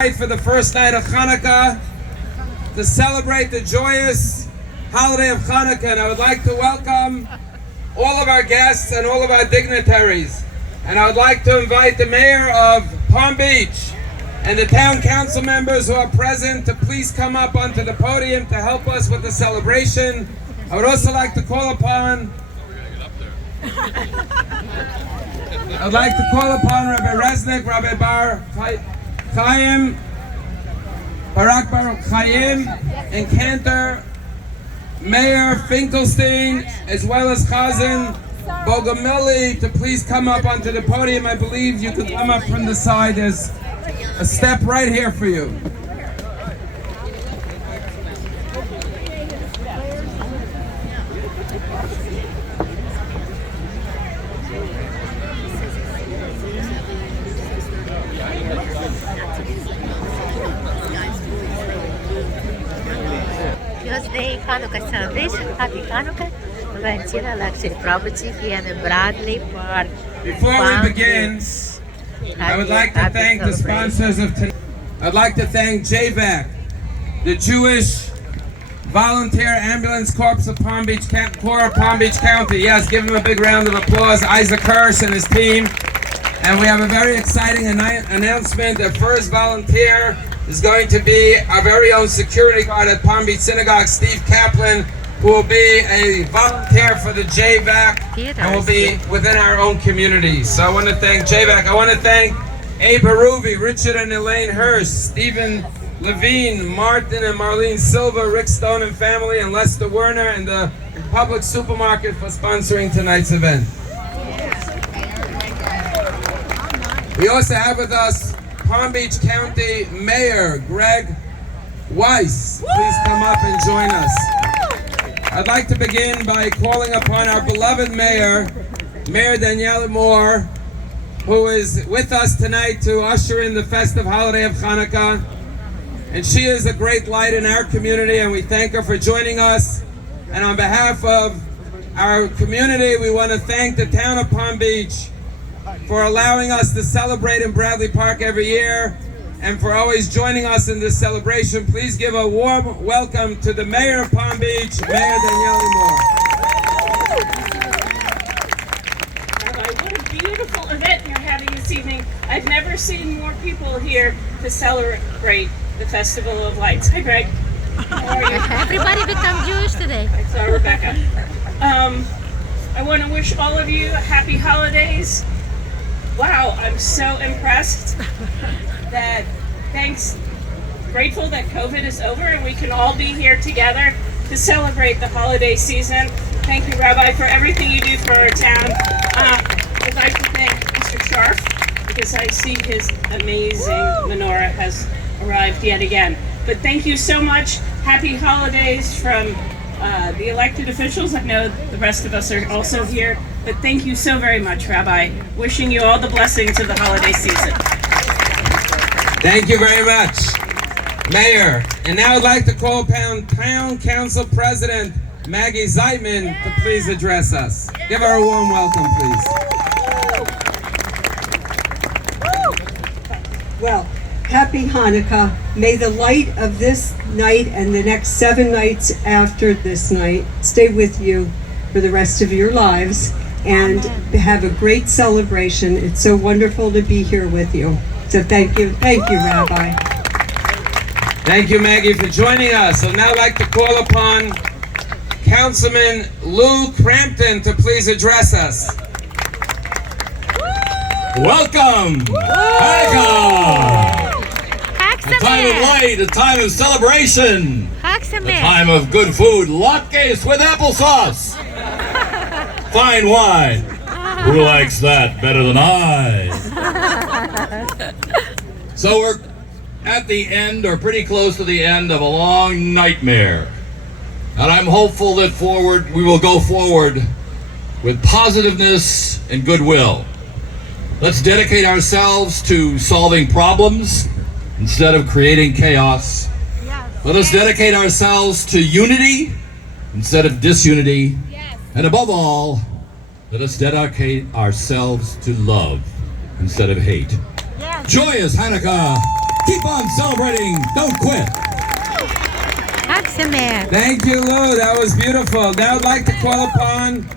For the first night of Hanukkah, to celebrate the joyous holiday of Hanukkah. And I would like to welcome all of our guests and all of our dignitaries. And I would like to invite the mayor of Palm Beach and the town council members who are present to please come up onto the podium to help us with the celebration. I would also like to call upon Rabbi Resnick, Rabbi Bar Chaim, Barak Baruch Chaim, and Cantor Mayor Finkelstein, as well as Chazan Bogomili, to please come up onto the podium. I believe you could come up from the side. There's a step right here for you. Day Hanukkah celebration. Happy Hanukkah, Valentina Luxury Property here in Bradley Park. Before we begin, I would like to thank the sponsors of tonight. I'd like to thank JVAC, the Jewish Volunteer Ambulance Corps of Palm Beach County. Yes, give him a big round of applause. Isaac Hirsch and his team. And we have a very exciting announcement. The first volunteer is going to be our very own security guard at Palm Beach Synagogue, Steve Kaplan, who will be a volunteer for the JVAC and will be within our own community. So I want to thank JVAC. I want to thank Abe Haruvi, Richard and Elaine Hirsch, Stephen Levine, Martin and Marlene Silva, Rick Stone and family, and Lester Werner and the Public Supermarket for sponsoring tonight's event. We also have with us Palm Beach County Mayor Greg Weiss. Please come up and join us. I'd like to begin by calling upon our beloved Mayor Daniela Moore, who is with us tonight to usher in the festive holiday of Hanukkah. And she is a great light in our community, and we thank her for joining us. And on behalf of our community, we want to thank the town of Palm Beach for allowing us to celebrate in Bradley Park every year, and for always joining us in this celebration. Please give a warm welcome to the Mayor of Palm Beach, Mayor Daniela Moore. What a beautiful event you're having this evening. I've never seen more people here to celebrate the Festival of Lights. Hi, Greg. How are you? Everybody become Jewish today. I saw Rebecca. I want to wish all of you happy holidays. Wow, I'm so impressed grateful that COVID is over and we can all be here together to celebrate the holiday season. Thank you, Rabbi, for everything you do for our town. I'd like to thank Mr. Scharf, because I see his amazing menorah has arrived yet again. But thank you so much. Happy holidays from the elected officials. I know the rest of us are also here. But thank you so very much, Rabbi. Wishing you all the blessings of the holiday season. Thank you very much, Mayor. And now I'd like to call upon Town Council President Maggie Zeitman to please address us. Give her a warm welcome, please. Well, happy Hanukkah. May the light of this night and the next 7 nights after this night stay with you for the rest of your lives, and have a great celebration. It's so wonderful to be here with you. So thank you, Rabbi. Thank you, Maggie, for joining us. So now I'd like to call upon Councilman Lou Crampton to please address us. Welcome! Hanukkah! A time of light, a time of celebration, a time of good food, latkes with applesauce, fine wine. Who likes that better than I? So we're at the end, or pretty close to the end, of a long nightmare. And I'm hopeful that we will go forward with positiveness and goodwill. Let's dedicate ourselves to solving problems instead of creating chaos. Let us dedicate ourselves to unity instead of disunity. And above all, let us dedicate ourselves to love instead of hate. Joyous Hanukkah! Keep on celebrating. Don't quit. חג שמח. Thank you, Lou. That was beautiful. Now I'd like to call upon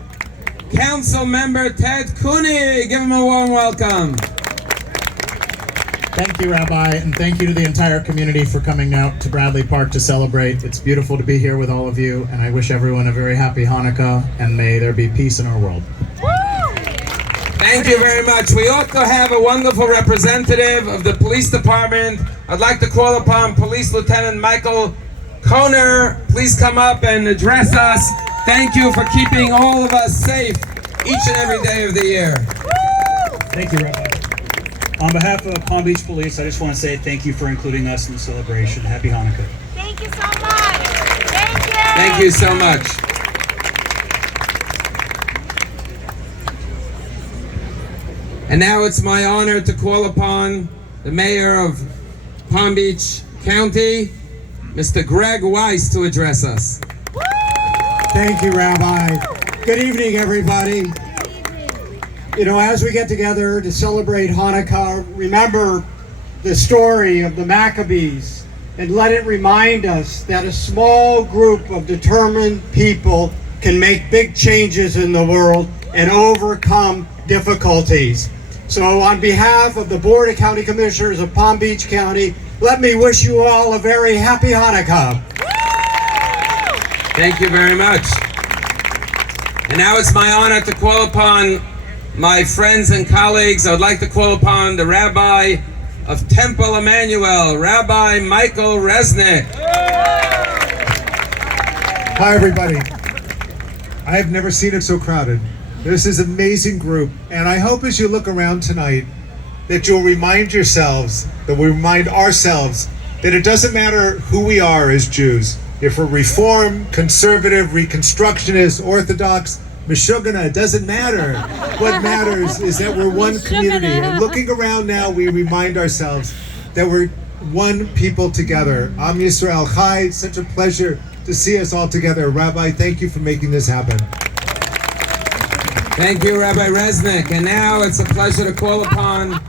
Council Member Ted Cooney. Give him a warm welcome. Thank you, Rabbi, and thank you to the entire community for coming out to Bradley Park to celebrate. It's beautiful to be here with all of you, and I wish everyone a very happy Hanukkah, and may there be peace in our world. Thank you very much. We also have a wonderful representative of the police department. I'd like to call upon Police Lieutenant Michael Koner. Please come up and address us. Thank you for keeping all of us safe each and every day of the year. Thank you, Rabbi. On behalf of Palm Beach Police, I just want to say thank you for including us in the celebration. Happy Hanukkah. Thank you so much. Thank you. Thank you so much. And now it's my honor to call upon the mayor of Palm Beach County, Mr. Greg Weiss, to address us. Thank you, Rabbi. Good evening, everybody. You know, as we get together to celebrate Hanukkah, remember the story of the Maccabees and let it remind us that a small group of determined people can make big changes in the world and overcome difficulties. So on behalf of the Board of County Commissioners of Palm Beach County, let me wish you all a very happy Hanukkah. Thank you very much. And now it's my honor to call upon my friends and colleagues. I would like to call upon the Rabbi of Temple Emmanuel, Rabbi Michael Resnick. Hi, everybody. I have never seen it so crowded. This is an amazing group, and I hope as you look around tonight that you'll remind yourselves, that we remind ourselves, that it doesn't matter who we are as Jews. If we're Reform, Conservative, Reconstructionist, Orthodox, Meshugana, it doesn't matter. What matters is that we're one community. And looking around now, we remind ourselves that we're one people together. Am Yisrael Chai, it's such a pleasure to see us all together. Rabbi, thank you for making this happen. Thank you, Rabbi Resnick. And now it's a pleasure to call upon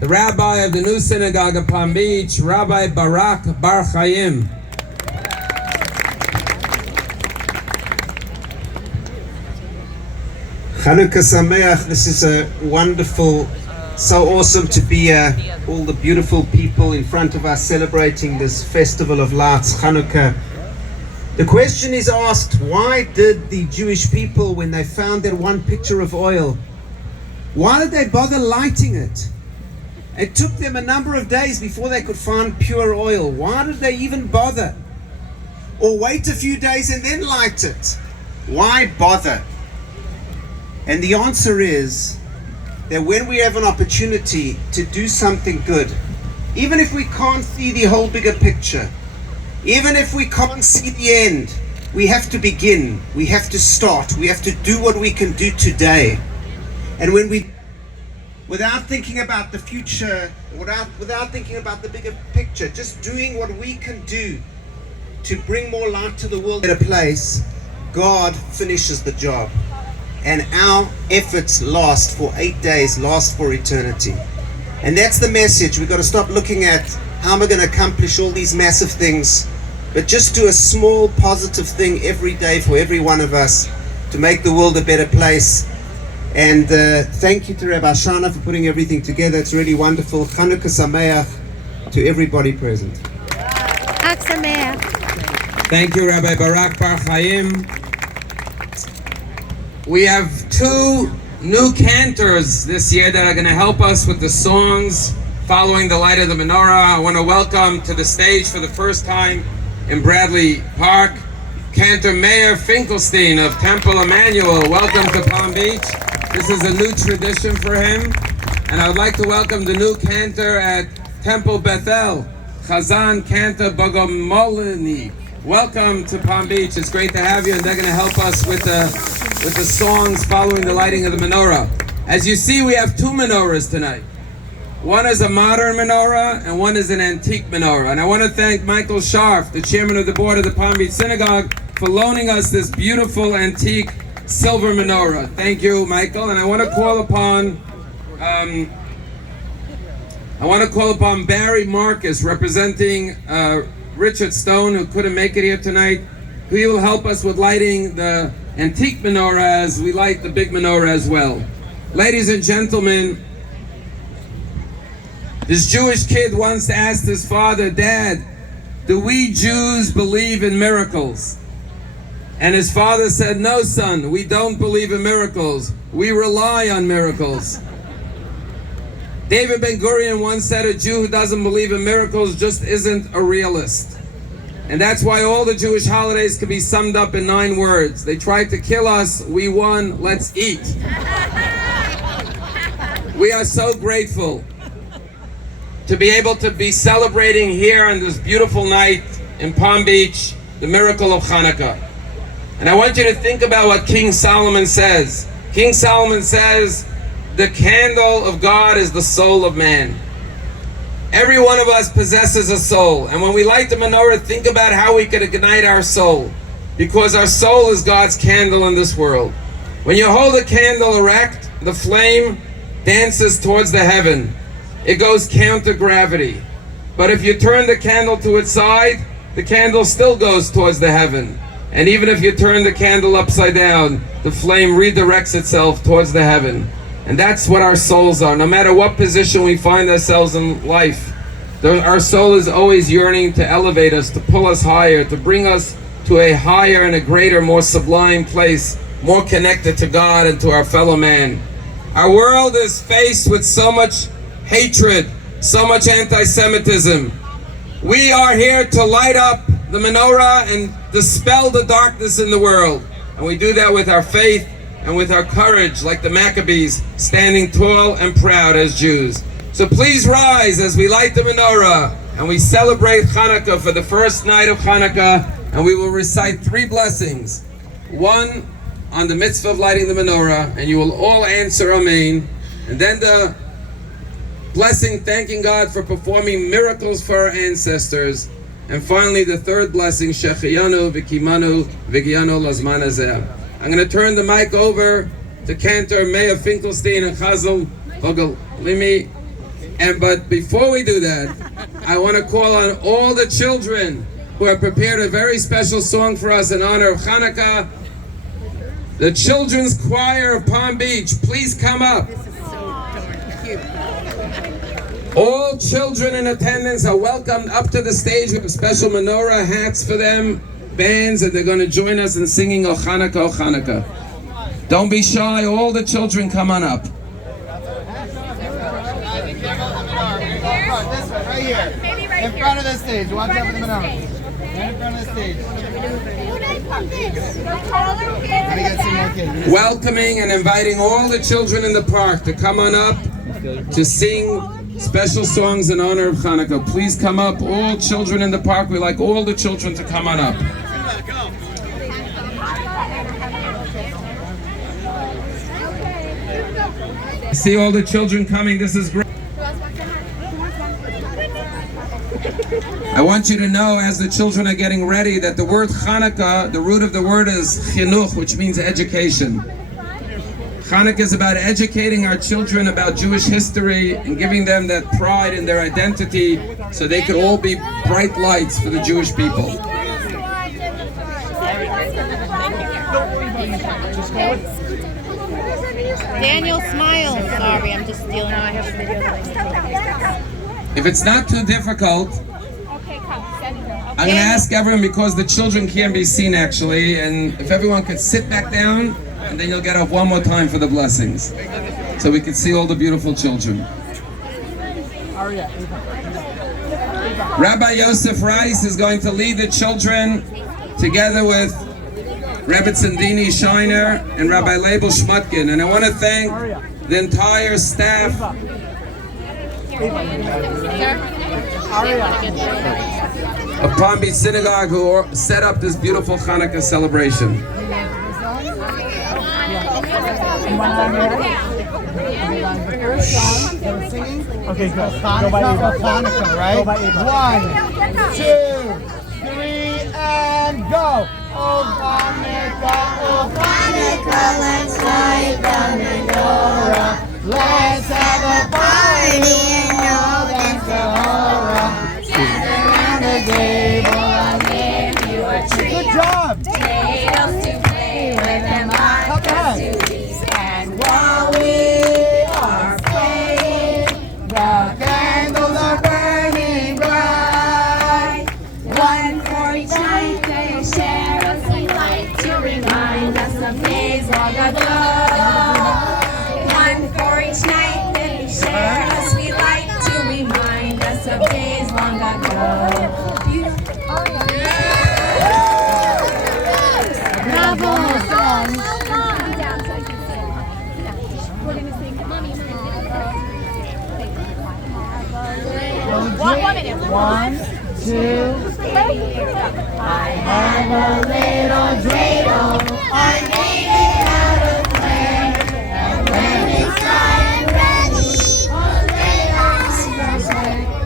the Rabbi of the new synagogue of Palm Beach, Rabbi Barak Bar Chaim. Hanukkah Sameach, this is a wonderful, so awesome to be here. All the beautiful people in front of us celebrating this festival of lights, Hanukkah. The question is asked, why did the Jewish people, when they found that one pitcher of oil, why did they bother lighting it? It took them a number of days before they could find pure oil. Why did they even bother? Or wait a few days and then light it? Why bother? And the answer is that when we have an opportunity to do something good, even if we can't see the whole bigger picture, even if we can't see the end, we have to begin, we have to start, we have to do what we can do today. And when we, without thinking about the future, without thinking about the bigger picture, just doing what we can do to bring more light to the world, a place, God finishes the job. And our efforts last for 8 days, last for eternity. And that's the message. We've got to stop looking at how am I going to accomplish all these massive things, but just do a small positive thing every day for every one of us to make the world a better place. And thank you to Rabbi Shana for putting everything together. It's really wonderful. Hanukkah Sameach to everybody present. חג שמח. Thank you, Rabbi Barak Bar Chaim. We have two new cantors this year that are going to help us with the songs following the light of the menorah. I want to welcome to the stage for the first time in Bradley Park, Cantor Meir Finkelstein of Temple Emmanuel. Welcome to Palm Beach. This is a new tradition for him. And I would like to welcome the new cantor at Temple Bethel, Chazan Cantor Bogomolny. Welcome to Palm Beach. It's great to have you, and they're going to help us with the songs following the lighting of the menorah. As you see, we have two menorahs tonight. One is a modern menorah, and one is an antique menorah. And I want to thank Michael Scharf, the chairman of the board of the Palm Beach Synagogue, for loaning us this beautiful antique silver menorah. Thank you, Michael. And I want to call upon I want to call upon Barry Marcus, representing Richard Stone, who couldn't make it here tonight, who will help us with lighting the antique menorah as we light the big menorah as well. Ladies and gentlemen, this Jewish kid once asked his father, "Dad, do we Jews believe in miracles?" And his father said, "No, son, we don't believe in miracles. We rely on miracles." David Ben-Gurion once said, "A Jew who doesn't believe in miracles just isn't a realist." And that's why all the Jewish holidays can be summed up in 9 words. They tried to kill us, we won, let's eat. We are so grateful to be able to be celebrating here on this beautiful night in Palm Beach, the miracle of Hanukkah. And I want you to think about what King Solomon says. King Solomon says, the candle of God is the soul of man. Every one of us possesses a soul. And when we light the menorah, think about how we could ignite our soul. Because our soul is God's candle in this world. When you hold a candle erect, the flame dances towards the heaven. It goes counter-gravity. But if you turn the candle to its side, the candle still goes towards the heaven. And even if you turn the candle upside down, the flame redirects itself towards the heaven. And that's what our souls are. No matter what position we find ourselves in life, our soul is always yearning to elevate us, to pull us higher, to bring us to a higher and a greater, more sublime place, more connected to God and to our fellow man. Our world is faced with so much hatred, so much anti-Semitism. We are here to light up the menorah and dispel the darkness in the world. And we do that with our faith and with our courage, like the Maccabees, standing tall and proud as Jews. So please rise as we light the menorah and we celebrate Hanukkah for the first night of Hanukkah, and we will recite 3 blessings. 1 on the mitzvah of lighting the menorah, and you will all answer Amen. And then the blessing thanking God for performing miracles for our ancestors. And finally, the 3rd blessing, Shechiyanu v'kimanu v'giyanu lazman hazeh. I'm going to turn the mic over to Cantor Meir Finkelstein and Chazal Vogelimi. But before we do that, I want to call on all the children who have prepared a very special song for us in honor of Hanukkah. The Children's Choir of Palm Beach, please come up. All children in attendance are welcomed up to the stage. We have special menorah hats for them, bands, and they're going to join us in singing O Hanukkah, O Hanukkah. Don't be shy, all the children come on up. Right here. In front of the stage. Watch out for the menorah. Right in front of the stage. Let me get some more kids. Welcoming and inviting all the children in the park to come on up to sing special songs in honor of Hanukkah. Please come up, all children in the park. We like all the children to come on up. See all the children coming, this is great. I want you to know, as the children are getting ready, that the word Hanukkah, the root of the word is chinuch, which means education. Hanukkah is about educating our children about Jewish history and giving them that pride in their identity so they could all be bright lights for the Jewish people. Daniel, smile. Sorry, I'm just stealing. I have a video. If it's not too difficult, I'm going to ask everyone, because the children can't be seen actually, and if everyone could sit back down, and then you'll get up one more time for the blessings, so we can see all the beautiful children. Rabbi Yosef Rice is going to lead the children together with Rabbi Tzendini Shiner and Rabbi Label Shmutkin. And I want to thank the entire staff of Palm Beach Synagogue who set up this beautiful Hanukkah celebration. Okay, go. Hanukkah, right? 1, 2, 3, and go. Oh Hanukkah, let's light the menorah. Let's have a party and all dance the whole row. Gather around the table, I'll give you a treat. Good job. Potatoes to play with and latkes to eat. And while we are playing, the candles are burning bright. One for each night they share a sweet light to remind us of days long ago. One for each night they share a sweet light to remind us of days long ago. Bravo! One minute. 1, 2, 3. I have a little dreidel. I made it out of clay. And when it's dry and ready,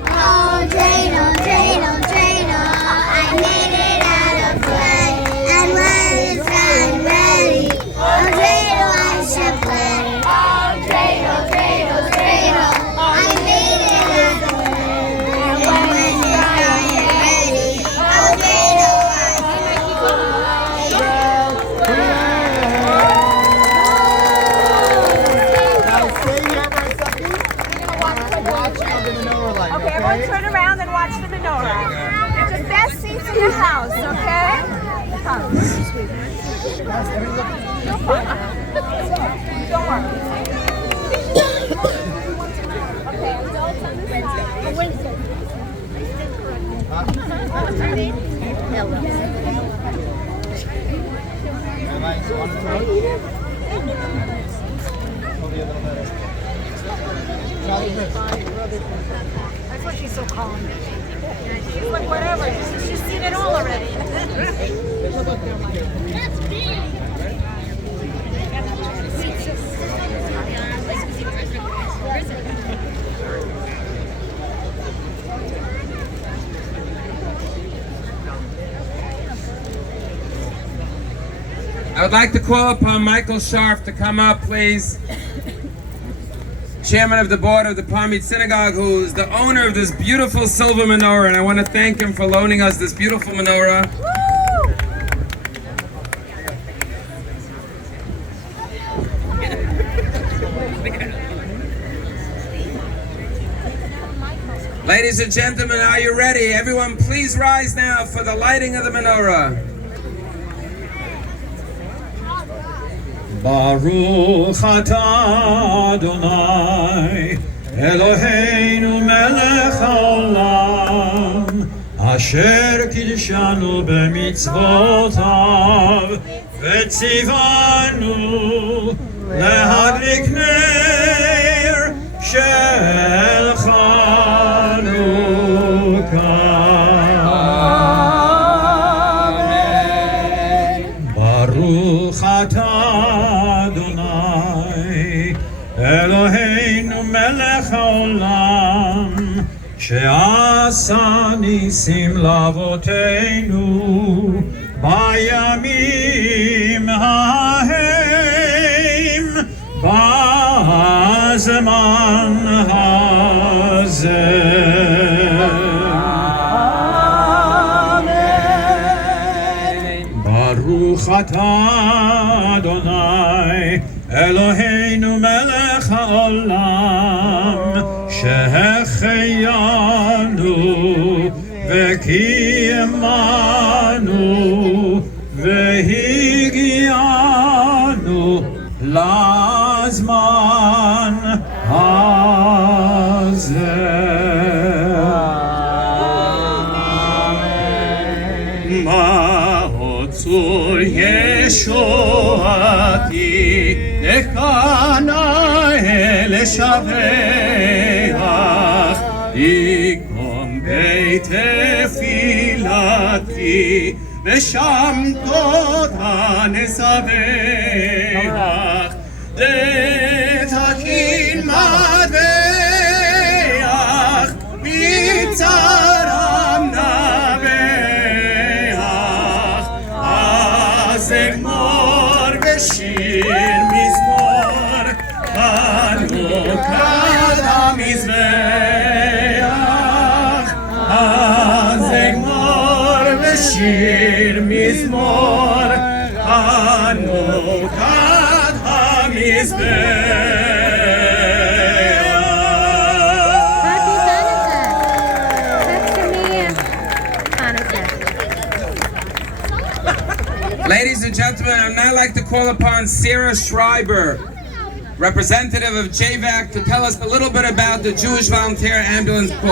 oh dreidel, dreidel, dreidel, I made it out of clay. And when it's dry and ready, oh dreidel, I should play. Oh dreidel, dreidel, dreidel, I made it out of clay. And when it's dry and ready, oh dreidel, I Okay, everyone turn around and watch the menorah. It's the best seats in the house, okay? Come. You'll find her. Don't worry. Okay, adults on this side. Wednesday. That's why she's so calm. She's like, whatever. She's seen it all already. I would like to call upon Michael Scharf to come up, please. Chairman of the board of the Palm Beach Synagogue, who's the owner of this beautiful silver menorah, and I want to thank him for loaning us this beautiful menorah. Ladies and gentlemen, are you ready? Everyone, please rise now for the lighting of the menorah. Baruch atah Adonai Eloheinu melech haolam Asher kiddushanu b'mitzvotav V'tzivanu lehadlik ner shel Chanukah. Baruch atah Eloheinu melech haolam she'asa nisim lavoteinu bayamim hahem ba'zeman hazeh. Amen. Baruch atah Adonai Eloheinu melech haolam shehecheyanu v'kiyemanu v'higianu lazman hazeh. Ma'otzur Yeshuati Nekana Eleshaveach Ikom Beit Tefilati Vesham Koda Nesaveach Detakin Madveach Mitzaram Naveach Azegmor Beshir Mizmor Kanu Shir Mizmor Hanukkah HaMizbeach. Ladies and gentlemen, I'd now like to call upon Sarah Schreiber, representative of JVAC, to tell us a little bit about the Jewish Volunteer Ambulance Corps.